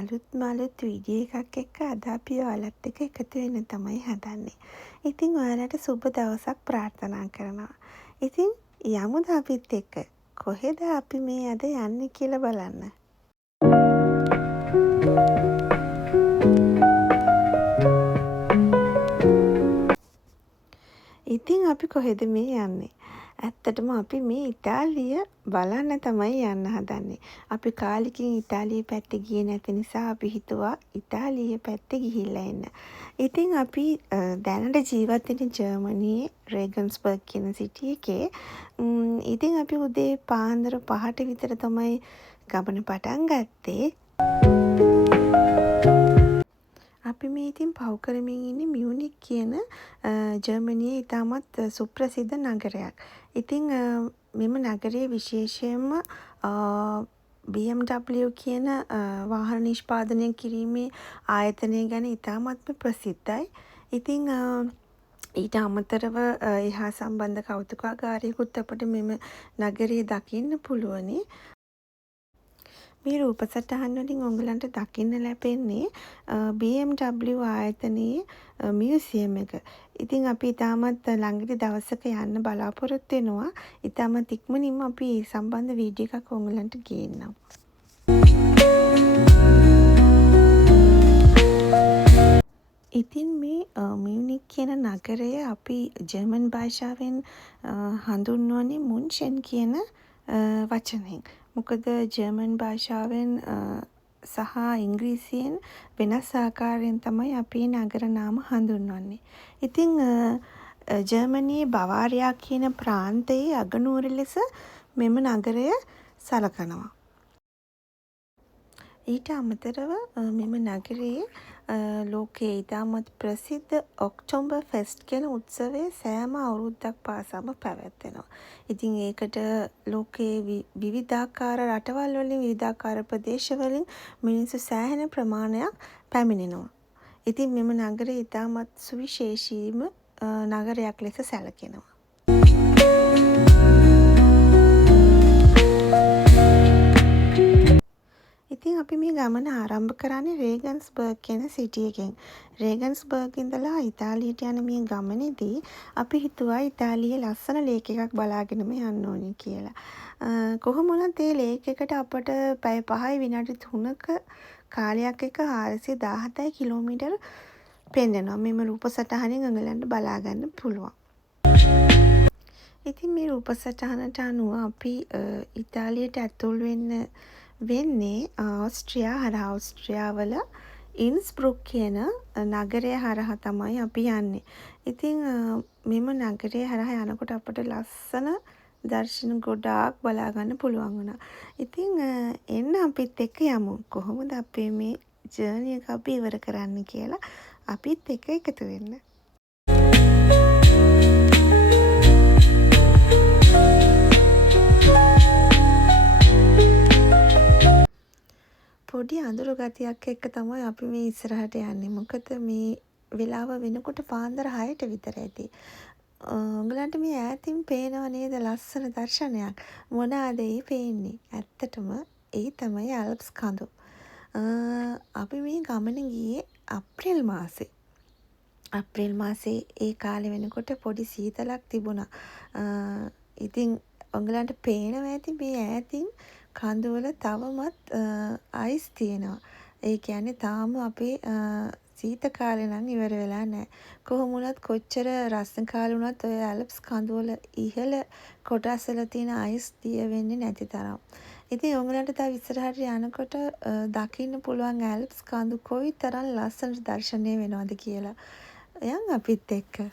අලුත්ම අලුත් වීඩියෝ එකක් එක්ක අද අපි ඔයාලත් එක්ක එකතු වෙන්න තමයි හදන්නේ. ඉතින් ඔයාලට සුබ දවසක් ප්‍රාර්ථනා කරනවා. ඉතින් යමුද අපිත් එක්ක? කොහෙද අපි මේ අද යන්නේ කියලා බලන්න. ඉතින් අපි කොහෙද මේ යන්නේ? ඇත්තටම අපි මේ ඉතාලිය බලන්න තමයි යන්න හදන්නේ. අපි කාලෙකින් ඉතාලිය පැත්තේ ගියේ නැති නිසා අපි හිතුවා ඉතාලිය පැත්තේ ගිහිල්ලා එන්න. ඉතින් අපි දැනට ජීවත් වෙන්නේ ජර්මනියේ රේගන්ස්බර්ග් කියන සිටි එකේ. ඉතින් අපි උදේ පාන්දර 5ට විතර තමයි ගමන පටන් ගත්තේ. අපි මේ ඉතින් පව් කරමින් ඉන්නේ මියුනික් කියන ජර්මනියේ ඉතාමත් සුප්‍රසිද්ධ නගරයක්. ඉතින් මෙම නගරයේ විශේෂයෙන්ම BMW කියන වාහන නිෂ්පාදනය කිරීමේ ආයතනය ගැන ඉතාමත්ම ප්‍රසිද්ධයි. ඉතින් ඊට අමතරව එහා සම්බන්ධ කෞතුකාගාරයකුත් අපට මෙම නගරයේ දකින්න පුළුවනි. මේ රූපසටහන් වලින් ඔයගලන්ට දකින්න ලැබෙන්නේ BMW ආයතනයේ මියුසියම් එක. ඉතින් අපි ඊටමත් ළඟදී දවසක යන්න බලාපොරොත්තු වෙනවා. ඊටමත් ඉක්මනින්ම අපි මේ සම්බන්ධ වීඩියෝ එකක් ඔයගලන්ට ගේන්නම්. ඉතින් මේ මියුනික් කියන නගරය අපි ජර්මන් භාෂාවෙන් හඳුන්වන්නේ මුන්ෂෙන් කියන වචනයෙන්. මොකද ජර්මන් භාෂාවෙන් සහ ඉංග්‍රීසියෙන් වෙනස් ආකාරයෙන් තමයි අපි නගර නාම හඳුන්වන්නේ. ඉතින් ජර්මනියේ බවාරියා කියන ප්‍රාන්තයේ අගනුවර ලෙස මෙම නගරය සලකනවා. ඊට අමතරව මෙම නගරයේ ලෝකයේ ඉතාමත් ප්‍රසිද්ධ ඔක්ටෝබර් ෆෙස්ට් කියන උත්සවය සෑම අවුරුද්දක් පාසාම පැවැත්වෙනවා. ඉතින් ඒකට ලෝකයේ විවිධාකාර රටවල් වලින් විවිධාකාර ප්‍රදේශවලින් මිනිස්සු සෑහෙන ප්‍රමාණයක් පැමිණෙනවා. ඉතින් මෙම නගරය ඉතාමත් සුවිශේෂීම නගරයක් ලෙස සැලකෙනවා. ඉතින් අපි මේ ගමන ආරම්භ කරන්නේ රේගන්ස්බර්ග් කියන සිටි එකෙන්. රේගන්ස්බර්ග් ඉඳලා ඉතාලියට යන මේ ගමනේදී අපි හිතුවා ඉතාලියේ ලස්සන ලේක් එකක් බලාගෙනම යන්න ඕනේ කියලා. කොහොම වුණත් ඒ ලේක් එකට අපට පැය 5යි විනාඩි 3ක කාලයක් එක 417 කිලෝමීටර පෙන්නනවා. මෙම රූපසටහනින් ඔයගලන්ට බලා ගන්න පුළුවන්. ඉතින් මේ රූපසටහනට අනුව අපි ඉතාලියට ඇතුල් වෙන්නේ ඕස්ට්‍රියා හරහා. ඕස්ට්‍රියාවල ඉන්ස්බ්රුක් කියන නගරය හරහා තමයි අපි යන්නේ. ඉතින් මෙම නගරය හරහා යනකොට අපට ලස්සන දර්ශන ගොඩාක් බලා ගන්න පුළුවන් වුණා. ඉතින් එන්න අපිත් එක්ක යමු. කොහොමද අපේ මේ ජර්නි එක අපි ඉවර කරන්න කියලා අපිත් එක්ක එකතු වෙන්න. පොඩි අඳුරු ගතියක් එක්ක තමයි අපි මේ ඉස්සරහට යන්නේ. මොකද මේ වෙලාව වෙනකොට පාන්දර 6ට විතර ඇති. උඹලන්ට මේ ඈතින් පේනව නේද ලස්සන දර්ශනයක්? මොනවාද ඒ පේන්නේ? ඇත්තටම ඒ තමයි ඇල්ප්ස් කඳු. අපි මේ ගමන ගියේ අප්‍රේල් මාසේ. අප්‍රේල් මාසේ ඒ කාලේ වෙනකොට පොඩි සීතලක් තිබුණා. ඉතින් උඹලන්ට පේනව ඇති මේ ඈතින් කඳුවල තවමත් අයිස් තියෙනවා. ඒ කියන්නේ තාම අපේ සීත කාලේ නම් ඉවර වෙලා නැහැ. කොහොම වුණත් කොච්චර රස්න කාලේ වුණත් ඔය ඇල්ප්ස් කඳුවල ඉහළ කොටස් වල තියෙන අයිස් දිය වෙන්නේ නැති තරම්. ඉතින් ඔයගලන්ට තව ඉස්සරහට යනකොට දකින්න පුළුවන් ඇල්ප්ස් කඳු කොයිතරම් ලස්සන දර්ශනය වෙනවද කියලා. යන් අපිත් එක්ක.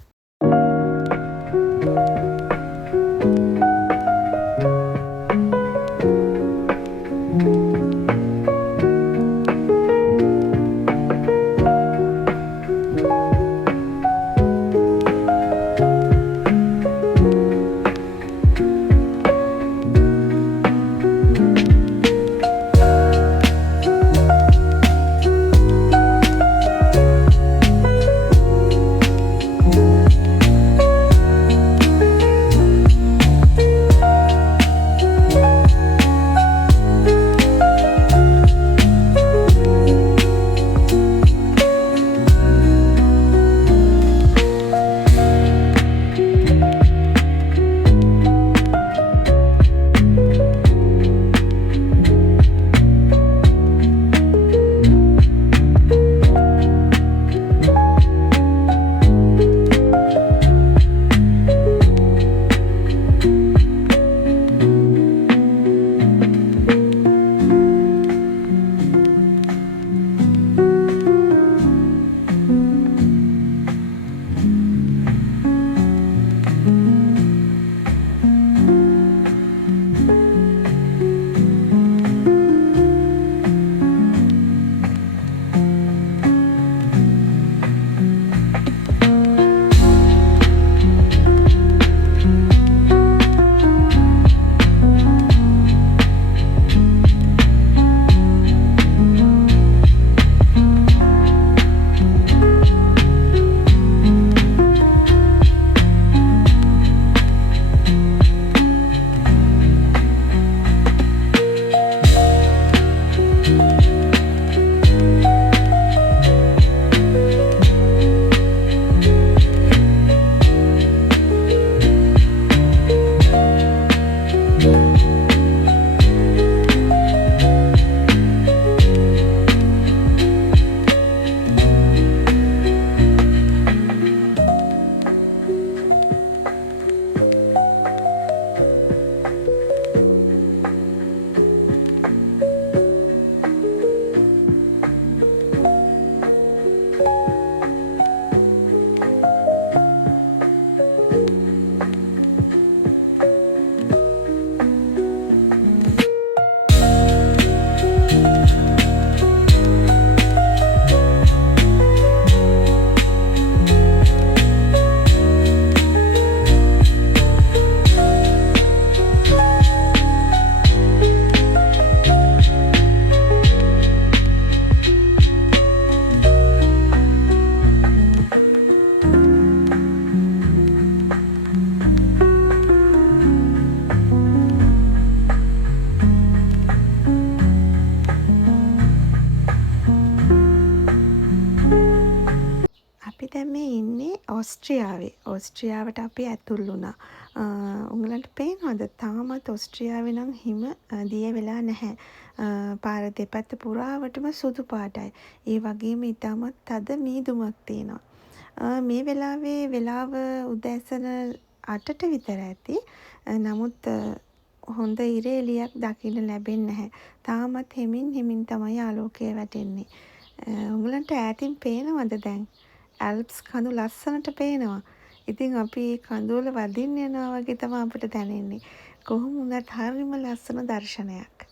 ඔස්ට්‍රියාවේ. ඔස්ට්‍රියාවට අපි ඇතුල් වුණා. උංගලන්ට පේනවද? තාමත් ඔස්ට්‍රියාවේ නම් හිම දිය වෙලා නැහැ. පාර දෙපැත්ත පුරාවටම සුදු පාටයි. ඒ වගේම ඉතාමත් තද මීදුමක් තියෙනවා. මේ වෙලාවේ වෙලාව උදෑසන 8ට විතර ඇති. නමුත් හොඳ ඉර එළියක් දකින්න ලැබෙන්නේ නැහැ. තාමත් හෙමින් තමයි ආලෝකය වැටෙන්නේ. උඹලන්ට ඈතින් පේනවද දැන්? ඇල්ප්ස් කඳු ලස්සනට පේනවා. ඉතින් අපි කඳු වල වදින්න යනවා වගේ තමයි අපිට දැනෙන්නේ. කොහොම වුණත් හරිම ලස්සන දර්ශනයක්.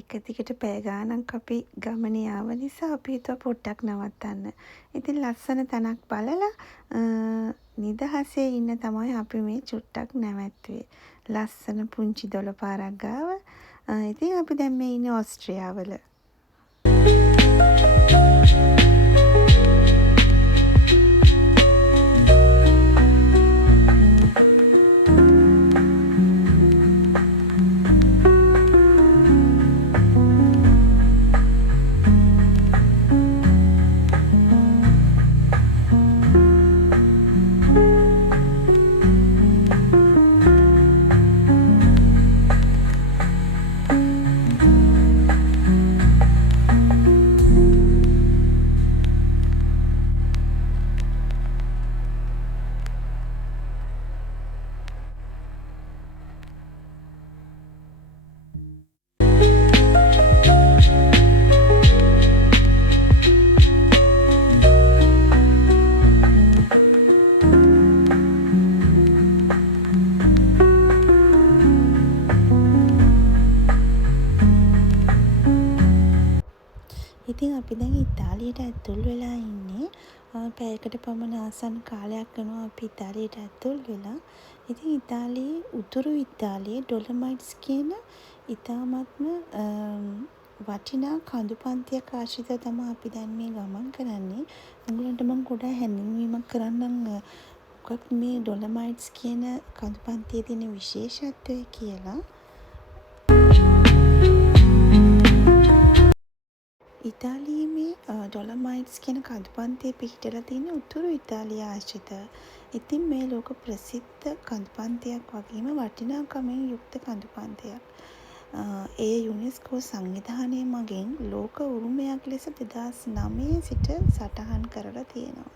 එක දිගට පැය ගාණක් අපි ගමනේ ආව නිසා අපි හිතුවා පොඩ්ඩක් නවත්තන්න. ඉතින් ලස්සන තැනක් බලලා නිදහසේ ඉන්න තමයි අපි මේ චුට්ටක් නැවැත්තුවේ. ලස්සන පුංචි දොළ පාරක් ගාව. ඉතින් අපි දැන් මේ ඉන්නේ ඕස්ට්‍රියාවල. ඇතුල් වෙලා ඉන්නේ. පැයකට පමණ ආසන්න කාලයක් වෙනවා අපි ඉතාලියට ඇතුල් වෙලා. ඉතින් ඉතාලියේ උතුරු ඉතාලියේ ඩොලොමයිට්ස් කියන ඉතාමත්ම වටිනා කඳු පන්තියක් ආශ්‍රිතව තමයි අපි දැන් මේ ගමන් කරන්නේ. උගලන්ට මම ගොඩාක් හැඳින්වීමක් කරන්නම් මොකක්ද මේ ඩොලොමයිට්ස් කියන කඳු පන්තියේ තියෙන විශේෂත්වය කියලා. ඉතාලියේ මේ ඩොලොමයිට්ස් කියන කඳු පන්තිය පිහිටලා තියෙන උතුරු ඉතාලිය ආශ්‍රිතව. ඉතින් මේ ලෝක ප්‍රසිද්ධ කඳු පන්තියක් වගේම වටිනාකමින් යුක්ත කඳු පන්තියක්. ඒ යුනෙස්කෝ සංවිධානය මගින් ලෝක උරුමයක් ලෙස 2009 සිට සටහන් කරලා තියෙනවා.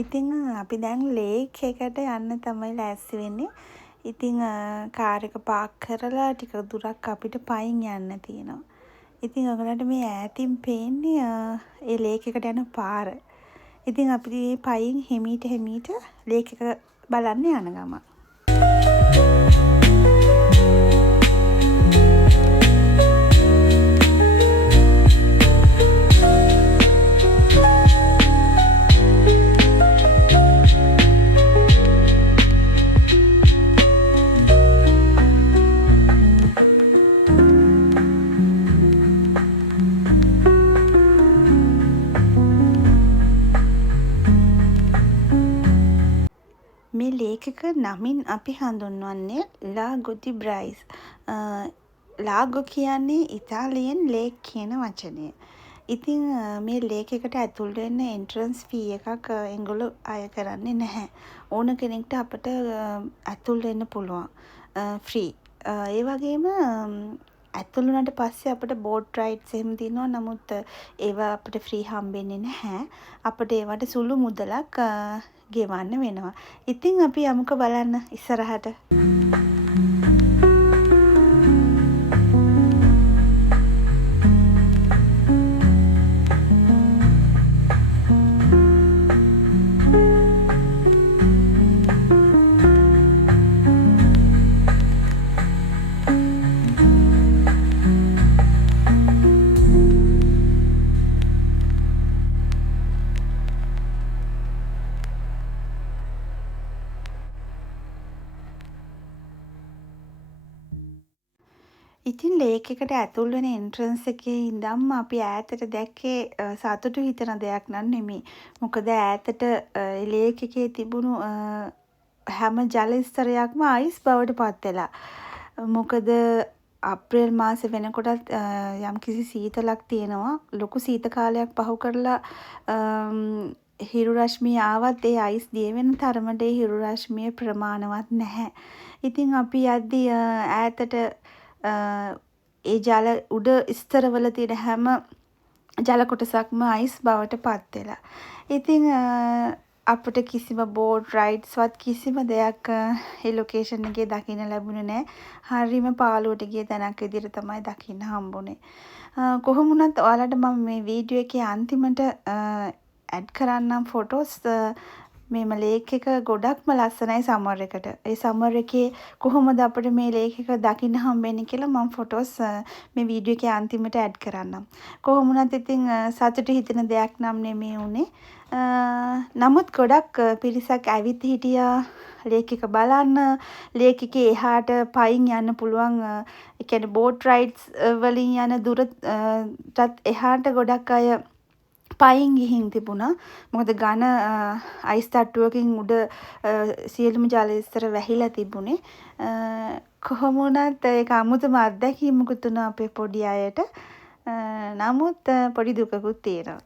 ඉතින් අපි දැන් ලේක් එකට යන්න තමයි ලෑස්ති වෙන්නේ. ඉතින් කාර් එක පාක් කරලා ටික දුරක් අපිට පයින් යන්න තියෙනවා. ඉතින් ඔයගලන්ට මේ ඈතින් පේන්නේ ඒ ලේක් එකට යන පාර. ඉතින් අපි පයින් හිමීට ලේක් එක බලන්න යන ගමන්. මේ ලේක් එක නමින් අපි හඳුන්වන්නේ ලාගෝ ඩි බ්‍රයිස්. ලාගෝ කියන්නේ ඉතාලියෙන් ලේක් කියන වචනය. ඉතින් මේ ලේක් එකට ඇතුල් වෙන්න එන්ට්‍රන්ස් ෆී එකක් ඒගොල්ලෝ අය කරන්නේ නැහැ. ඕන කෙනෙක්ට අපිට ඇතුල් වෙන්න පුළුවන්. ෆ්‍රී. ඒ වගේම ඇතුල් වුණාට පස්සේ අපිට බෝට් රයිඩ්ස් එහෙම තියෙනවා. නමුත් ඒවා අපිට ෆ්‍රී හම්බෙන්නේ නැහැ. අපිට ඒවට සුළු මුදලක් ගෙවන්න වෙනවා. ඉතින් අපි යමුකෝ බලන්න ඉස්සරහට. ඉතින් ලේක් එකට ඇතුල් වෙන එන්ට්‍රන්ස් එකේ ඉඳන්ම අපි ඈතට දැක්කේ සතුටු හිතන දෙයක් නම් නෙමෙයි. මොකද ඈතට ලේක් එකේ තිබුණු හැම ජල ස්තරයක්ම අයිස් බවට පත් වෙලා. මොකද අප්‍රේල් මාසේ වෙනකොටත් යම්කිසි සීතලක් තියෙනවා. ලොකු සීත කාලයක් පහු කරලා හිරු රශ්මිය ආවත් ඒ අයිස් දිය වෙන තරමට ඒ හිරු රශ්මිය ප්‍රමාණවත් නැහැ. ඉතින් අපි යද්දී ඈතට ඒ ජල උඩ ස්තරවල තියෙන හැම ජල කොටසක්ම අයිස් බවට පත් වෙලා. ඉතින් අපිට කිසිම බෝට් රයිඩ්ස්වත් කිසිම දෙයක් ඒ ලොකේෂන් එකේ දකින්න ලැබුණේ නැහැ. හරියම පාළුවට ගිය තැනක් විදිහට තමයි දකින්න හම්බුනේ. කොහොම වුණත් ඔයාලට මම මේ වීඩියෝ එකේ අන්තිමට ඇඩ් කරන්නම් ෆොටෝස්. මේම ලේක් එක ගොඩක්ම ලස්සනයි සමර් එකට. ඒ සමර් එකේ කොහොමද අපිට මේ ලේක් එක දකින්න හම්බෙන්නේ කියලා මම ෆොටෝස් මේ වීඩියෝ එකේ අන්තිමට ඇඩ් කරන්නම්. කොහොම වුණත් ඉතින් සතුටු හිතෙන දෙයක් නම් නෙමෙයි උනේ. නමුත් ගොඩක් පිරිසක් ඇවිත් හිටියා ලේක් එක බලන්න. ලේක් එකේ එහාට පයින් යන්න පුළුවන්. ඒ කියන්නේ බෝට් රයිඩ්ස් වලින් යන දුරටත් එහාට ගොඩක් අය පයින් ගිහින් තිබුණා. මොකද ඝන අයිස් තට්ටුවකින් උඩ සියලුම ජල ස්තර වැහිලා තිබුණේ. කොහොම වුණත් ඒක අමුතුම අත්දැකීමකුත් වුණා අපේ පොඩි අයට. නමුත් පොඩි දුකකුත් තියෙනවා.